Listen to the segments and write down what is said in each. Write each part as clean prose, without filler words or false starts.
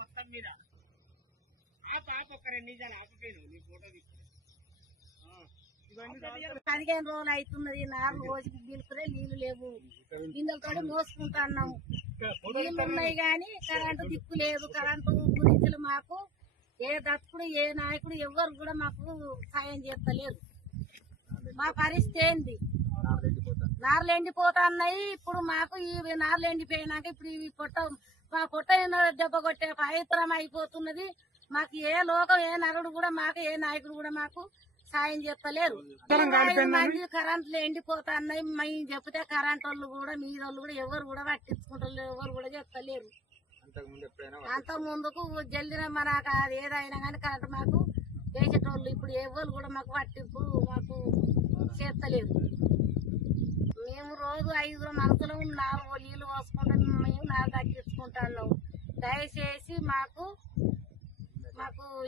మొత్తం మీద ఆ పాప ఒక 2 నిమిషాలు ఆపపోయిన నీ ఫోటో తీసుకుని 15 రోజులు అవుతున్నది. 4 రోజుకి గెలుపులే నీళ్లు లేవు. బిందెలతో మోసుకుంటున్నాం. నీళ్లు ఉన్నాయి గాని కరెంటు దిక్కు లేదు. కరెంటు గురించి మాకు ఏ దత్తుడు ఏ నాయకుడు ఎవరు కూడా మాకు సాయం చేస్తలేరు. మా పరిస్థితి ఏంది? నార్లు ఎండిపోతున్నాయి. ఇప్పుడు మాకు ఈ నార్లు ఎండిపోయినాక ఇప్పుడు ఇవి మా పొట్ట దెబ్బ కొట్టే పవిత్రం అయిపోతున్నది. మాకు ఏ లోకం ఏ నరుడు కూడా మాకు ఏ నాయకుడు కూడా మాకు సాయం చేస్తలేరు. 5 మంది కరెంట్లు ఎండిపోతున్నాయి. మేము చెప్తే కరెంట్ వాళ్ళు కూడా మీదోళ్ళు కూడా ఎవరు కూడా పట్టించుకుంటారు, ఎవరు కూడా చెప్తలేరు. అంత ముందుకు జల్దిన మనకు అది ఏదైనా కానీ కరెంట్ మాకు వేసేటోళ్ళు ఇప్పుడు ఎవరు కూడా మాకు పట్టింపు మాకు చేస్తలేరు. మేము రోజు 5 మనసులో 4 నీళ్లు పోసుకుంటాం. మేము 4 తగ్గించుకుంటున్నాం. దయచేసి మాకు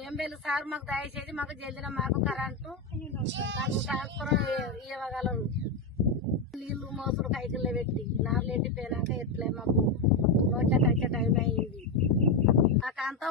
ఎమ్మెల్యే సార్ మాకు దయచేసి మాకు జల్దిన మాకు కరెంటు మాకు ట్రాన్స్ఫర్ ఇవ్వగలరు. నీళ్లు మోసుడు కైకిల్లో పెట్టి 4 ఎండిపోయినాక ఎట్లే మాకు నోట్ల కట్టే టైం అయింది. నాకు అంతా